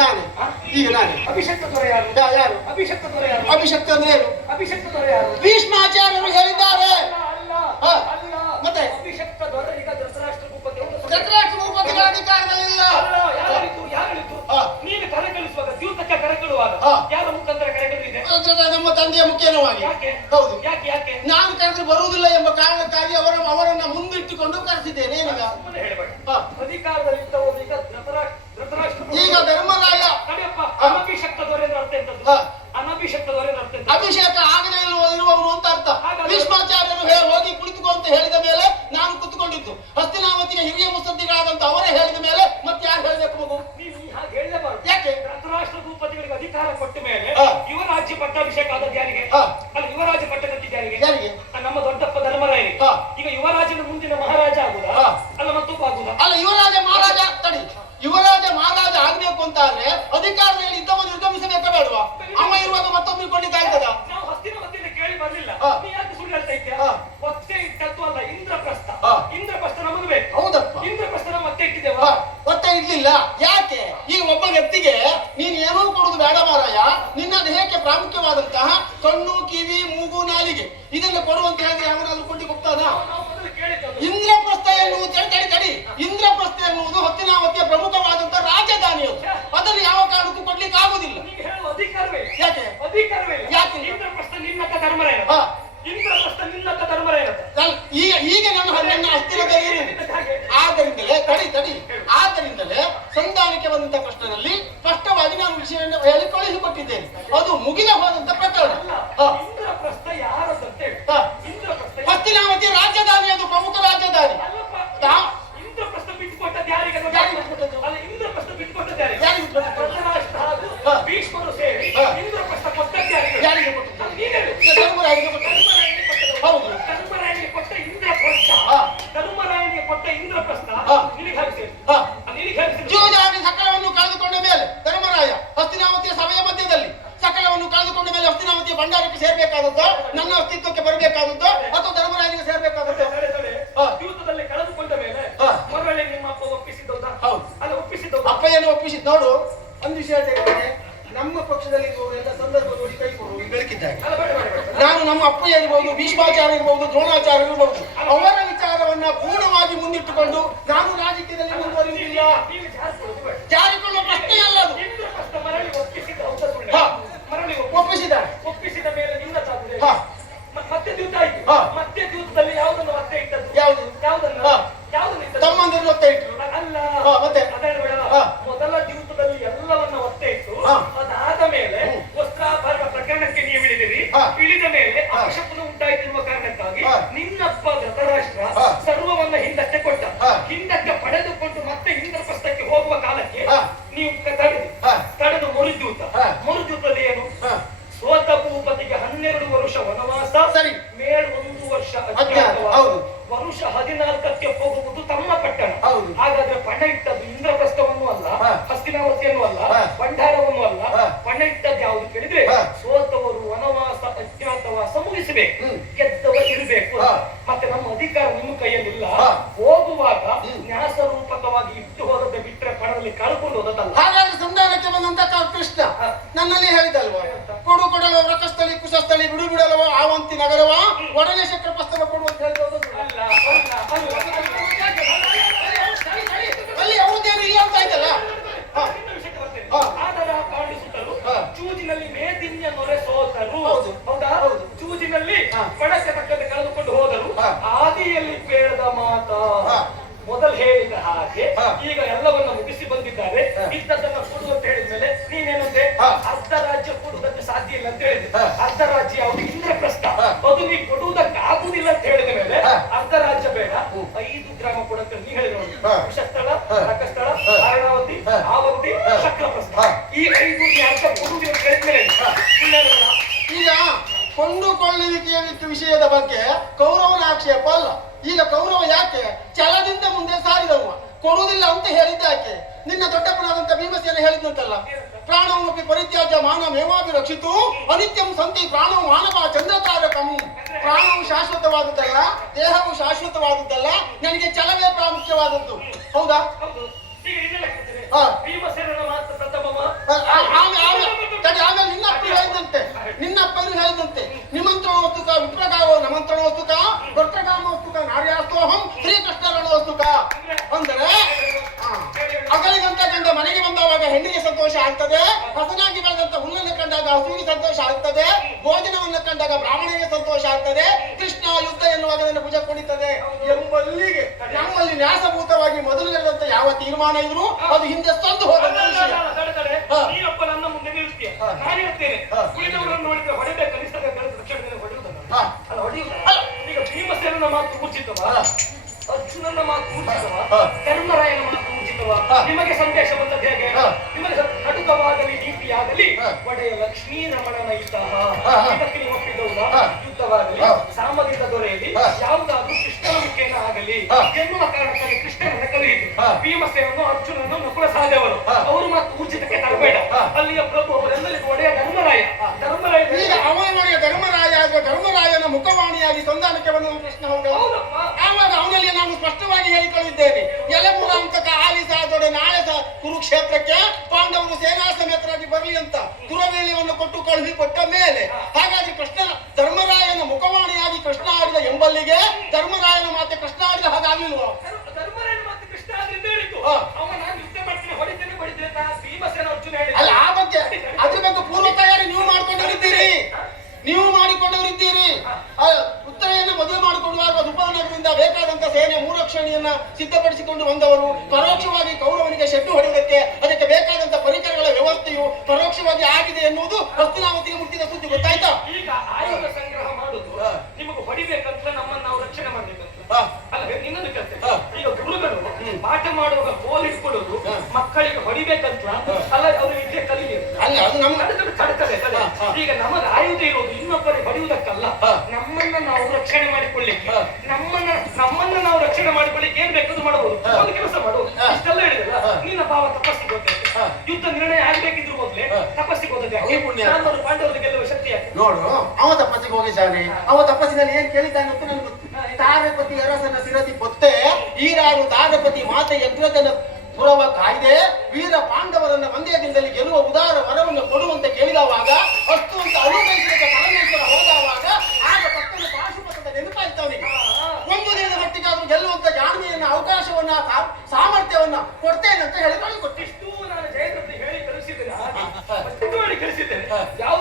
ನಾನೇ ಈಗ ನಾನೇ ಅಭಿಷಕ್ತ ದೊರೆ ಯಾರು? ಯಾರು ಅಭಿಷಕ್ತ ದೊರೆ ಯಾರು? ಅಭಿಷಕ್ತ ಅಂದ್ರೆ ಏನು? ಅಭಿಷಕ್ತ ದೊರೆ ಯಾರು? ಭೀಷ್ಮಾಚಾರ್ಯರು ಹೇಳಿದ್ದಾರೆ. ಅಲ್ಲ ಹಾ. ಅಲ್ಲ ಮತ್ತೆ ಅಭಿಷಕ್ತ ದೊರೆ ಈಗ ಧೃತರಾಷ್ಟ್ರ ಭೂಪತಿ ಧೃತರಾಷ್ಟ್ರ ಭೂಪತಿಗಳ ಅಧಿಕಾರದಲ್ಲಿಲ್ಲ. ಅಲ್ಲ ಯಾರು ಹೇಳಿದ್ದು? ಹಾ. ನೀನು ಕರೆ ಕಳಿಸುವಾಗ ದ್ಯೂತಕ್ಕೆ ಕರೆ ಕಳುವಾಗ ಹಾ. ಯಾರ ಮುಖಾಂತರ ಕರೆ ಕಳಿಸಿದೆ? ನಮ್ಮ ತಂದೆಯ ಮುಖ್ಯವಾಗಿ. ಯಾಕೆ? ಹೌದು. ಯಾಕೆ ನಾನು ಕರೆದ್ರೆ ಬರುವುದಿಲ್ಲ ಎಂಬ ಕಾರಣಕ್ಕಾಗಿ ಅವರನ್ನ ಮುಂದಿಟ್ಟುಕೊಂಡು ಕರೆಸಿದ್ದೇನೆ. ಏನೀಗ ಹೇಳ್ಬೇಡ. ಹಾ. ಅಧಿಕಾರದಲ್ಲಿದ್ದವರು ಈಗ ಧೃತರಾಷ್ಟ್ರ ಈಗ ಧರ್ಮರಾಯ ತಡೆಯಪ್ಪ. ಅನಭಿಷಕ್ತ ದೊರೆ ಅಂದ್ರೆ ಅರ್ಥ ಎಂತದ್ದು? ಹಾ. ಅನಭಿಷಕ್ತ ದೊರೆ ಅಂದ್ರೆ ಅರ್ಥ ಎಂತದ್ದು? ಅಭಿಷೇಕ ಆಗದೆ ಇರುವವನು ಅಂತ ಅರ್ಥ. ಭೀಷ್ಮಾಚಾರ್ಯರು ಹೋಗಿ ಕುಳಿತುಕೋ ಅಂತ ಹೇಳಿದ ಮೇಲೆ ನಾನು ಕುತ್ಕೊಂಡಿದ್ದು. ಹಸ್ತಿನಾವತಿಗೆ ಹಿರಿಯ ಮುತ್ಸದ್ದಿಗಳಾದಂತ ಅವರೇ ಹೇಳಿದ ಮೇಲೆ ಮತ್ತೆ ಯಾರು ಹೇಳಬೇಕು ಮಗು? ನೀನು ಹಾಗೆ ಹೇಳಬಾರದು. ಯಾಕೆ? ಧೃತರಾಷ್ಟ್ರ ಭೂಪತಿಗಳಿಗೆ ಅಧಿಕಾರ ಕೊಟ್ಟ ಮೇಲೆ ಹಾ. ಯುವರಾಜ್ಯ ಪಟ್ಟಾಭಿಷೇಕ ಆದದ್ದು ಯಾರಿಗೆ? ಹಾ. ಅಲ್ಲ ಯುವರಾಜ್ಯ ಪಟ್ಟ ಕಟ್ಟಿದ್ದು ಯಾರಿಗೆ? ಯಾರಿಗೆ? ನಮ್ಮ ದೊಡ್ಡಪ್ಪ ಧರ್ಮರಾಯರಿಗೆ. ಹಾ. ಈಗ ಯುವರಾಜನ ಮುಂದಿನ ಮಹಾರಾಜ ಆಗುದಾ? ಹಾ. ಅಲ್ಲ ಮತ್ತೊಬ್ಬ ಆಗುದಾ? ಅಲ್ಲ ಯುವರಾಜ ಮಹಾರಾಜ ತಡಿ. ಯುವರಾಜ ಮಹಾರಾಜ ಆಗ್ಬೇಕು ಅಂತ ಆದ್ರೆ ಅಧಿಕಾರದಲ್ಲಿ ಇದ್ದವ ನಿರ್ಗಮಿಸಬೇಕ ಬೇಡವಾ? ಅಮ್ಮ ಇರುವಾಗ ಮತ್ತೊಬ್ಬರು ಕೊಂಡಿದ್ದಾಗ್ತದ? ನಾವು ಹಸ್ತಿನಾವತಿಯಿಂದ ಕೇಳಿ ಬರ್ಲಿಲ್ಲ. ಹಾ. ನೀ ಯಾಕೆ ಸುಳ್ಳು ಹೇಳ್ತಾ ಇದ್ಯಾ? ಹಾ. ಒತ್ತೆ ಇಟ್ಟದ್ದು ಅಲ್ಲ, ಇಂದ್ರಪ್ರಸ್ಥ. ಹಾ. ಇಂದ್ರಪ್ರಸ್ಥ ನಮಗೆ ಬೇಕು. ಹೌದಪ್ಪ. ಇಂದ್ರಪ್ರಸ್ಥ ನಾವು ಮತ್ತೆ ಇಟ್ಟಿದ್ದೇವ? ಹಾ. ಒತ್ತೆ ಇಡ್ಲಿಲ್ಲ. ಯಾಕೆ? ಈ ಒಬ್ಬ ವ್ಯಕ್ತಿಗೆ ನೀನು ಏನೂ ಕೊಡುದು ಬೇಡ ಮಾರಾಯ. ನಿನ್ನ ದೇಹಕ್ಕೆ ಪ್ರಾಮುಖ್ಯವಾದಂತಹ ಕಣ್ಣು, ಕಿವಿ, ಮೂಗು, ನಾಲಿಗೆ ಇದನ್ನು ಕೊಡುವಂತ ಹೇಳಿದ್ರೆ ಅವನಾದ್ರೂ ಕೊಂಡು ಹೋಗ್ತಾನ? ನಾವು ಮೊದಲು ಕೇಳಿದ್ದದ್ದು. ಇಂದ್ರಪ್ರಸ್ಥ ಎನ್ನುವುದು ತಡಿ ಇಂದ್ರಪ್ರಸ್ಥ ಎನ್ನುವುದು ಹಸ್ತಿನಾವತಿಯ ಪ್ರಮುಖವಾದಂತಹ ರಾಜಧಾನಿ. ಅದನ್ನು ಯಾವ ಕಾರಣಕ್ಕೂ ಕೊಡ್ಲಿಕ್ಕೆ ಆಗುದಿಲ್ಲ. ನೀನು ಹೇಳುವ ಅಧಿಕಾರವೇ ಇಲ್ಲ. ಯಾಕೆ? ಅಧಿಕಾರವೇ ಇಲ್ಲ. ಯಾಕೆ? ಇಂದ್ರಪ್ರಸ್ಥ ನಿನ್ನತ್ತ ಧರ್ಮರಾಯನ. ಹಾ. ಇಂದ್ರಪ್ರಸ್ಥ ನಿನ್ನತ್ತ ಧರ್ಮರಾಯನ. ಈಗ ನನ್ನ ಹಸ್ತಿನದಲ್ಲಿ ಆದ್ದರಿಂದಲೇ ಆದ್ದರಿಂದಲೇ ಸಂಧಾನಕ್ಕೆ ಬಂದಂತ ಪ್ರಶ್ನೆಯಲ್ಲಿ ಸ್ಪಷ್ಟವಾಗಿ ನಾನು ವಿಷಯವನ್ನು ಹೇಳಿ ಕಳುಹಿಸಿಕೊಟ್ಟಿದ್ದೇನೆ. ಅದು ಮುಗಿದ ಹೋದಂತ ಪ್ರಕರಣ. ಇಂದ್ರಪ್ರಸ್ಥ ಯಾರದಂತೆ? ಹಾ. ಇಂದ್ರಪ್ರಸ್ಥ ಹಸ್ತಿನಾವತಿ ರಾಜಧಾನಿ, ಅದು ಪ್ರಮುಖ ರಾಜಧಾನಿ. ಅಲ್ಲಪ್ಪ. ತಾ- ಇಂದ್ರಪ್ರಸ್ಥ ಬಿಟ್ಟುಕೊಟ್ಟದ್ದು ಯಾರಿಗೆ? ಯಾರಿಗೆ ಬಿಟ್ಟುಕೊಟ್ಟದ್ದು? ಅಲ್ಲ, ಇಂದ್ರಪ್ರಸ್ಥ ಬಿಟ್ಟುಕೊಟ್ಟದ್ದು ಯಾರಿಗೆ? ಯಾರಿಗೆ ಬಿಟ್ಟುಕೊಟ್ಟದ್ದು? ಧೃತರಾಷ್ಟ್ರ ಹಾಗೂ ಹಾ. ಭೀಷ್ಮರು ಸೇರಿ ಹಾ. ಇಂದ್ರಪ್ರಸ್ಥ ಕೊಟ್ಟದ್ದು ಯಾರಿಗೆ? ಯಾರಿಗೆ ಕೊಟ್ಟದ್ದು? ಅದು ನೀನೇ ಹೇಳು. ಧರ್ಮರಾಯನಿಗೆ ಕೊಟ್ಟದ್ದು. ಧರ್ಮರಾಯನಿಗೆ ಕೊಟ್ಟದ್ದು. ಹೌದು. ಧರ್ಮರಾಯನಿಗೆ ಕೊಟ್ಟ ಇಂದ್ರಪ್ರಸ್ಥ. ಹಾ. ಧರ್ಮರಾಯನಿಗೆ ಕೊಟ್ಟ ಇಂದ್ರಪ್ರಸ್ಥ ಹಾ. ನಿನಗೆ ಹಾಕಿಸಿ. ಹಾ. ನಿನಗೆ ಹಾಕಿಸಿ. ಜೀವಜಾತಿ ಸಕಲವನ್ನು ಕಳೆದುಕೊಂಡ ಮೇಲೆ ಧರ್ಮರಾಯ ಹಸ್ತಿನಾವತಿಯ ಸಭೆಯ ಮಧ್ಯದಲ್ಲಿ ಸಕಲವನ್ನು ಕಳೆದುಕೊಂಡ ಮೇಲೆ ಹಸ್ತಿನಾವತಿಯ ಭಂಡಾರಕ್ಕೆ ಸೇರ್ಬೇಕಾದದ್ದು, ನನ್ನ ಅಸ್ತಿತ್ವಕ್ಕೆ ಬರಬೇಕಾದದ್ದು, ಅಥವಾ ಧರ್ಮರಾಯನಿಗೆ ಸೇರ್ಬೇಕಾದದ್ದು? ಹಾ. ಯೂತದಲ್ಲಿ ಕಳೆದುಕೊಂಡ ಮೇಲೆ ಹಾ. ಮರಳಿ ನಿಮ್ಮ ಅಪ್ಪ ಒಪ್ಪಿಸಿದ್ದೌದಾ? ಹೌದು. ಅಲ್ಲ, ಒಪ್ಪಿಸಿದ್ದೌದಾ? ಅಪ್ಪಯ್ಯನು ಒಪ್ಪಿಸಿದ್ ನೋಡು. ಒಂದು ವಿಷಯ ಹೇಳ್ತೇನೆ, ನಮ್ಮ ಪಕ್ಷದಲ್ಲಿ ಇರುವವರೆಲ್ಲ ಸಂದರ್ಭ ನೋಡಿ ಕೈ ಕೊಡುವ ಬೆಳಕಿದ್ದಾರೆ. ಅಲ್ಲ, ಬೇಡ ಬೇಡ ಬೇಡ. ನಾನು ನಮ್ಮ ಅಪ್ಪಯ್ಯ ಇರ್ಬೋದು, ಭೀಷ್ಮಾಚಾರ್ಯ ಇರ್ಬೋದು, ದ್ರೋಣಾಚಾರ್ಯ ಇರ್ಬೋದು, ಅವರ ವಿಚಾರವನ್ನ ಪೂರ್ಣವಾಗಿ ಮುಂದಿಟ್ಟುಕೊಂಡು ನಾನು ರಾಜಕೀಯದಲ್ಲಿ ಮುಂದುವರಿಯುವುದಿಲ್ಲ. ನೀವು ಜಾರಿಕೊಳ್ಳೋದು ಬೇಡ. ಜಾರಿಕೊಳ್ಳುವ ಪ್ರಶ್ನೆ ಅಲ್ಲ ಅದು. ಇಂದ್ರಪ್ರಸ್ಥ ಮರಳಿ ಒಪ್ಪಿಸಿದ ಹೌದಾ ಸುಳ್ಳು? ಹಾ. ಮರಳಿ ಒಪ್ಪಿಸಿದ್ದಾರೆ. ಒಪ್ಪಿಸಿದ ಮೇಲೆ ನಿನ್ನ ಸಾಧನೆ. ಹಾ. ಮತ್ತೆ ದ್ಯೂತ ಆಯ್ತು. ಹಾ. ಮತ್ತೆ ದ್ಯೂತದಲ್ಲಿ ಯಾವುದನ್ನು ಮತ್ತೆ ಇಟ್ಟದ್ದು? ಯಾವುದು? ಯಾವುದನ್ನು? ಹಾ. ಯಾವುದನ್ನು ಇಟ್ಟದ್ದು? ತಮ್ಮಂದಿರು ಒತ್ತೆ ಇಟ್ರು. ಅಲ್ಲ. ಹಾ, ಮತ್ತೆ? ಅದೇ ಬೇಡ. ಹಾ. ಮೊದಲ ದ್ಯೂತದಲ್ಲಿ ಎಲ್ಲವನ್ನ ಒತ್ತೆ ಇಟ್ಟು ಹಾ. ಅದಾದ ಮೇಲೆ ವಸ್ತ್ರಾಭರಣ ಪ್ರಕರಣಕ್ಕೆ ನೀವು ಇಳಿದಿರಿ. ಹಾ. ಇಳಿದ ಮೇಲೆ ಹಾ. ಅಪಶಕುನ ಉಂಟಾಯಿತಿರುವ ಕಾರಣಕ್ಕಾಗಿ ಹಾ. ನಿನ್ನಪ್ಪ ಧೃತರಾಷ್ಟ್ರ ಹಾ. ಸರ್ವವನ್ನ ಹಿಂದಕ್ಕೆ ಕೊಟ್ಟ. ಹಾ. ಹಿಂದಕ್ಕೆ ಪಡೆದುಕೊಂಡು ಮತ್ತೆ ಇಂದ್ರಪ್ರಸ್ಥಕ್ಕೆ ಹೋಗುವ ಕಾಲಕ್ಕೆ ಹಾ. ನೀವು ತಡೆದು ಹಾ. ತಡೆದು ಮುರಿದ್ಯೂತ. ಹಾ. ಮುರಿದ್ಯೂತದಲ್ಲಿ ಏನು? ಹಾ. ಸೋತ ಭೂಪತಿಗೆ 12 ವರ್ಷ ವನವಾಸ, ಸರಿ. ಮೇಲ್ 1 ವರ್ಷ ಅಜ್ಞಾತ. ಅಜ್ಞಾತವಾಸ. ಹೌದು. ವರುಷ 14ಕ್ಕೆ ಹೋಗುವುದು ತಮ್ಮ ಪಟ್ಟಣ. ಹೌದು. ಹಾಗಾದ್ರೆ ಪಣ ಇಟ್ಟದ್ದು ಇಂದ್ರಪ್ರಸ್ಥವನ್ನು ಅಲ್ಲ, ಹಾ. ಹಸ್ತಿನಾವತಿಯನ್ನು ಅಲ್ಲ, ಹಾ. ಭಂಡಾರವನ್ನು ಅಲ್ಲ. ಹಾ. ಪಣ ಇಟ್ಟದ್ದು ಯಾವುದು ಕೇಳಿದ್ರೆ ಹಾ. ಸೋತವರು ವನವಾಸ ಅಜ್ಞಾತವಾಸ ಮುಗಿಸಬೇಕು, ಗೆದ್ದವ ಇರಬೇಕು. ಹಾ. ಮತ್ತೆ ನಮ್ಮ ಅಧಿಕಾರ ನಿಮ್ಮ ಕೈಯಲ್ಲಿಲ್ಲ. ಹಾ. ಹೋಗುವಾಗ ನ್ಯಾಸರೂಪಕವಾಗಿ ಇಟ್ಟು ಹೋದದ್ದು ಬಿಟ್ಟರೆ ಪಣದಲ್ಲಿ ಕಳ್ಕೊಂಡು ಹೋದದಲ್ಲ. ಹಾಗಾದ್ರೆ ಸಂಧಾನಕ್ಕೆ ಬಂದಂತ ಕೃಷ್ಣ ನನ್ನಲ್ಲಿ ಹೇಳಿದಲ್ವಾ, ಕೊಡು ಕೊಡಲವ ವ್ರತಸ್ಥಳಿ ಕುಶಸ್ಥಳಿ ಬಿಡು ಬಿಡಲವ ಆವಂತಿ ನಗರವ ಒಡನೆ ಶಕ್ರಪಸ್ತವ ಕೊಡು ಅಂತ ಹೇಳಿದವರು. ಅಲ್ಲ ಅಲ್ಲ ಅಲ್ಲ ಅಲ್ಲಿ ಅವ್ರದ್ದೇನು ಇಲ್ಲ ಅಂತ ಆಯ್ತಲ್ಲ. ಹಾ. ಹಾ. ಆದರ ಕಾಣಿಸುತ್ತರು ಹಾ. ಚೂಜಿನಲ್ಲಿ ಮೇದಿನ್ಯ ನೊರೆ ಸೋತರು. ಹೌದು. ಹೌದಾ? ಹೌದು. ಚೂಜಿನಲ್ಲಿ ಹಾ. ಪಣಕ್ಕೆ ತಕ್ಕಂತೆ ಕಳೆದುಕೊಂಡು ಹೋದರು. ಹಾ. ಆದಿಯಲ್ಲಿ ಬೇಡದ ಮಾತ ಹಾ. ಮೊದಲು ಹೇಳಿದ ಹಾಗೆ ಹಾ. ಈಗ ಎಲ್ಲವನ್ನ ಮುಗಿಸಿ ಬಂದಿದ್ದಾರೆ. ಹಾ. ಇದ್ದದನ್ನ ಕೊಡು ಅಂತ ಹೇಳಿದ್ಮೇಲೆ ನೀನೇನಂತೆ? ಹಾ. ಅರ್ಧ ರಾಜ್ಯ ಕೊಡುವುದಕ್ಕೆ ಸಾಧ್ಯ ಇಲ್ಲ ಅಂತ ಹೇಳಿದೆ. ಹಾ. ಅರ್ಧ ರಾಜ್ಯ ಯಾವುದು? ಇಂದ್ರಪ್ರಸ್ಥ. ಹಾ. ಅದು ನೀ ಕೊಡುವುದಕ್ಕೆ ಆಗುದಿಲ್ಲ ಅಂತ ಹೇಳಿದ ಮೇಲೆ ಹಾ. ಅರ್ಧ ರಾಜ್ಯ ಬೇಡ, 5 ಗ್ರಾಮ ಕೊಡಂತ ನೀ ಹೇಳಿದ್ರು. ಹಾ. ಕುಶಸ್ಥಳ, ಹಾ. ರಕಸ್ಥಳ, ಹಾ. ಅರಣಾವತಿ, ಹಾ. ಆವಂತಿ, ಹಾ. ಶಕ್ರಪ್ರಸ್ಥ. ಹಾ. ಈ 5 ಅರ್ಥ ಕೊಡುವುದಿಲ್ಲ ಅಂತ ಹೇಳಿದ್ಮೇಲೆ ಈಗ ಕೊಂಡುಕೊಳ್ಳುವಿಕೆಯ ವಿಷಯದ ಬಗ್ಗೆ ಕೌರವನ ಆಕ್ಷೇಪ ಅಲ್ಲ. ಈಗ ಕೌರವ ಯಾಕೆ ಛಲದಿಂದ ಮುಂದೆ ಸಾರಿದವ, ಕೊಡುವುದಿಲ್ಲ ಅಂತ ಹೇಳಿದ್ದ ಯಾಕೆ? ನಿನ್ನ ದೊಡ್ಡಪ್ಪನಾದಂತ ಭೀಮಸೇನ ಹೇಳಿದಂತಲ್ಲ, ಪ್ರಾಣವನ್ನಪಿ ಪರಿತ್ಯಾಜ್ಯ ಮಾನವೇವಾಪಿ ರಕ್ಷಿತು ಅನಿತ್ಯಂ ಸಂತಿ ಪ್ರಾಣವು ಮಾನವ ಚಂದ್ರತಾರಕಂ. ಪ್ರಾಣವು ಶಾಶ್ವತವಾದದ್ದಲ್ಲ, ದೇಹವು ಶಾಶ್ವತವಾದದ್ದಲ್ಲ, ನನಗೆ ಛಲವೇ ಪ್ರಾಮುಖ್ಯವಾದದ್ದು. ಹೌದಾ? ಹೌದು. ಈಗ ಇನ್ನೆಲ್ಲ ಕೇಳ್ತೇನೆ. ಹಾ. ಭೀಮಸೇನನ ಮಾತ್ರ ಪ್ರಥಮ ಆಮೇಲೆ ನಿನ್ನಪ್ಪರು ಹೇಳಿದಂತೆ ನಿಮಂತ್ರಣ ವಸ್ತುಕ ವಿಪ್ರಗಾವೋ ನಮಂತ್ರಣ ವಸ್ತುಕ ದೊಡ್ಡಗಾಮ ವಸ್ತುಕ ನಾರ್ಯಾಸ್ತೋಹಂ ಶ್ರೀಕೃಷ್ಣರಣ ವಸ್ತುಕ ಅಂದರೆ ಅಗಲಿಗಂತ ಕಂಡ ಮನೆಗೆ ಬಂದವಾಗ ಹೆಣ್ಣಿಗೆ ಸಂತೋಷ ಆಗ್ತದೆ, ಹಸನಾಗಿ ಬೆಳೆದಂತ ಹುಲ್ಲನ್ನು ಕಂಡಾಗ ಹಸುವಿಗೆ ಸಂತೋಷ ಆಗ್ತದೆ, ಭೋಜನವನ್ನು ಕಂಡಾಗ ಬ್ರಾಹ್ಮಣನಿಗೆ ಸಂತೋಷ ಆಗ್ತದೆ, ಕೃಷ್ಣ ಯುದ್ಧ ಎನ್ನುವಾಗ ಅದನ್ನು ಭುಜ ಕುಣಿತದೆ ಎಂಬಲ್ಲಿಗೆ ನಮ್ಮಲ್ಲಿ ನ್ಯಾಸಭೂತವಾಗಿ ಮೊದಲು ನಡೆದಂತ ಯಾವ ತೀರ್ಮಾನ ಇದ್ರು ಅದು ಹಿಂದೆ ಸಂದು ಹೋದಂತ ವಿಷಯ. ನೀನಪ್ಪ ನನ್ನ ಮುಂದೆ ನಿಲ್ತೀಯ, ನಾನು ಹೇಳ್ತೇನೆ ಉಳಿದವರನ್ನು ನೋಡಿದ್ರೆ ಹೊಡೆದ ಕನಿಷ್ಠ ರಕ್ಷಣೆ ಹೊಡೆಯುವುದಲ್ಲ ಅಲ್ಲ ಹೊಡೆಯುವುದಲ್ಲ. ಈಗ ಭೀಮಸೇನನ ಮಾತು ಉಚಿತವ, ಅರ್ಜುನನ ಮಾತು ಉಚಿತವ, ಧರ್ಮರಾಯನ ಮಾತು ಉಚಿತವ. ನಿಮಗೆ ಸಂದೇಶ ಬಂದದ್ದು ಹೇಗೆ? ನಿಮಗೆ ಖಡ್ಗವಾಗಲಿ ನೀತಿಯಾಗಲಿ ಒಡೆಯ ಲಕ್ಷ್ಮೀ ರಮಣನ ಇದ್ದಾಗ ಇದಕ್ಕೆ ನೀವು ಒಪ್ಪಿದವರ ಯುದ್ಧವಾಗಲಿ ಸಾಮದಿಂದ ದೊರೆಯಲಿ ಯಾವುದಾದ್ರೂ ಕೃಷ್ಣನ ಮುಖೇನ ಆಗಲಿ ಎನ್ನುವ ಕಾರಣಕ್ಕಾಗಿ ಕೃಷ್ಣನನ್ನ ಕಲಿಯಿತು. ಭೀಮಸೇನನು ಅರ್ಜುನನು ನಕುಲ ಸಹದೇವರು ಅವರು ಮಾತು ಊರ್ಜಿತಕ್ಕೆ ತರಬೇಡ. ಅಲ್ಲಿಯ ಪ್ರಭು ಅವರೆಲ್ಲರಿಗೂ ಒಡೆಯ ಧರ್ಮರಾಯ. ಈಗ ಅವನುடைய ಧರ್ಮರಾಯ ಆಗುವ ಧರ್ಮರಾಯನ ಮುಖವಾಣಿಯಾಗಿ ಸಂಧಾನಕ್ಕೆ ಬಂದ ಕೃಷ್ಣ ಆವಾಗ ಅವನಲ್ಲಿ ನಾನು ಸ್ಪಷ್ಟವಾಗಿ ಹೇಳಿಕೊಳ್ಳಿದ್ದೇನೆ, ಎಲೆಮೂಲ ಅಂತಕ ಆಲಿಸಾದೊಡೆ ನಾಳೆ ಕುರುಕ್ಷೇತ್ರಕ್ಕೆ ಪಾಂಡವರು ಸೇನಾ ಸಮೇತರಾಗಿ ಬರಲಿ ಅಂತ ದುರವೇಳಿಯನ್ನು ಕೊಟ್ಟು ಕಳುಹಿ ಕೊಟ್ಟ ಮೇಲೆ ಹಾಗಾಗಿ ಕೃಷ್ಣ ಧರ್ಮರಾಯನ ಮುಖವಾಣಿಯಾಗಿ ಕೃಷ್ಣ ಆಡಿದ ಎಂಬಲ್ಲಿಗೆ ಧರ್ಮರಾಯನ ಮಾತೆ ಕೃಷ್ಣ ಆಡಿದ ಹಾಗಾಗಿಲ್ವ? ಧರ್ಮರಾಯನ ಮಾತು ಕೃಷ್ಣ ಆದ್ರಿಂದ ಹೇಳಿತು ಅವನ ನಾನು ಯುದ್ಧ ಮಾಡ್ತೀನಿ ಹೊಡಿತೇನೆ ಅಂತ ಭೀಮಸೇನ ಅರ್ಜುನ ಹೇಳಿದ. ಅಲ್ಲ ಆ ಬಗ್ಗೆ ಅದ್ರ ಬಗ್ಗೆ ಪೂರ್ವ ತಯಾರಿ ನೀವು ಮಾಡಿಕೊಂಡವರಿದ್ದೀರಿ. ಉತ್ತರೆಯನ್ನು ಮದುವೆ ಮಾಡಿಕೊಳ್ಳುವಾಗ ಉಪನಗರದಿಂದ ಬೇಕಾದಂತ ಸೇನೆ 3 ಶ್ರೇಣಿಯನ್ನ ಸಿದ್ಧಪಡಿಸಿಕೊಂಡು ಬಂದವರು ಪರೋಕ್ಷವಾಗಿ ಕೌರವನಿಗೆ ಶೆಡ್ಡು ಹೊಡೆಯುವುದಕ್ಕೆ ಅದಕ್ಕೆ ಬೇಕಾದಂತ ಪರಿಕರಗಳ ವ್ಯವಸ್ಥೆಯು ಪರೋಕ್ಷವಾಗಿ ಆಗಿದೆ ಎನ್ನುವುದು ಹಸ್ತಿನಾವತಿಗೆ ಮುಟ್ಟಿದ ಸುದ್ದಿ ಗೊತ್ತಾಯ್ತಾ? ಈಗ ಆಯುಧ ಸಂಗ್ರಹ ಮಾಡುದು ನಿಮಗೆ ಹೊಡಿಬೇಕಂತ ನಮ್ಮನ್ನು ನಾವು ರಕ್ಷಣೆ ಮಾಡ್ಬೇಕಂತ ಅಲ್ಲ ಇನ್ನೊಂದು ಕೆಲಸ. ಈಗ ಗುರುಗಳು ಪಾಠ ಮಾಡುವಾಗ ಗೋಲ್ ಇಟ್ಕೊಳ್ಳೋದು ಮಕ್ಕಳಿಗೆ ಹೊಡಿಬೇಕಂತ ಅಲ್ಲ, ಅವರು ವಿದ್ಯೆ ಕಲಿಯ ಅಲ್ಲ, ಅದು ನಮ್ಮ ಕಡ್ತದೆ. ಈಗ ನಮಗೆ ಆಯುಧ ಇರೋದು ಇನ್ನೊಬ್ಬರಿಗೆ ಹೊಡೆಯುವುದಕ್ಕಲ್ಲ, ನಮ್ಮನ್ನ ನಾವು ರಕ್ಷಣೆ ಮಾಡಿಕೊಳ್ಳಿಕ್ಕೆ. ನಮ್ಮನ್ನ ನಾವು ರಕ್ಷಣೆ ಮಾಡಿಕೊಳ್ಳಿಕ್ಕೆ ಏನ್ ಬೇಕಾದ್ರೂ ಮಾಡಬಹುದು, ಒಂದು ಕೆಲಸ ಮಾಡುವುದು. ಇಷ್ಟೆಲ್ಲ ಹೇಳಿದಲ್ಲ, ನಿನ್ನ ಭಾವ ತಪಸ್ಸಿಗೆ ಹೋದ ಯುದ್ಧ ನಿರ್ಣಯ ಆಗ್ಬೇಕಿದ್ರು ಮೊದಲೇ ತಪಸ್ಸಿಗೆ ಹೋದದ್ದು ಪಾಂಡವರಿಗೆ ಗೆಲ್ಲುವ ಶಕ್ತಿ ಯಾಕೆ ನೋಡು. ಅವ ತಪಸ್ಸಿಗೆ ಹೋಗಿದ್ದಾನೆ, ಅವ ತಪಸ್ಸಿನಲ್ಲಿ ಏನ್ ಕೇಳಿದ್ದಾನೆ ಅಂತ ನನಗೆ ಗೊತ್ತು. ತಾರಪತಿ ಅರಸನ ಸಿರತಿ ಪೊತ್ತೆ ಈರಾರು ದಾರಪತಿ ಮಾತೆ ಯಜ್ಞದನ ಪುರವ ಕಾಯ್ದೆ ವೀರ ಪಾಂಡವರನ್ನ ಮಂದ್ಯದಿಂದಲೇ ಗೆಲ್ಲುವ ಉದಾರ ವರವನ್ನು ಕೊಡುವಂತೆ ಕೇಳಿದವಾಗ ಅಷ್ಟು ಅಂತ ಅನುಭವಿಸಿದ ಪರಮೇಶ್ವರ ಹೋದವಾಗ ಆಗ ಪಕ್ಕದ ಪಾಶುಪಥದ ನೆನಪಾಯ್ತವನಿಗೆ. ಒಂದು ದಿನದ ಮಟ್ಟಿಗಾದ್ರೂ ಗೆಲ್ಲುವಂತ ಜಾಣ್ಮೆಯನ್ನ ಅವಕಾಶವನ್ನ ಸಾಮರ್ಥ್ಯವನ್ನ ಕೊಡ್ತೇನೆ ಅಂತ ಹೇಳಿ ಕಳಿಕೊಟ್ಟಿಷ್ಟು ನಾನು ಜಯದ್ರಥಿ ಹೇಳಿ ಕಳಿಸಿದ್ದೇನೆ. ಮಾಡಿ ಕಳಿಸಿದ್ದೇನೆ. ಯಾವ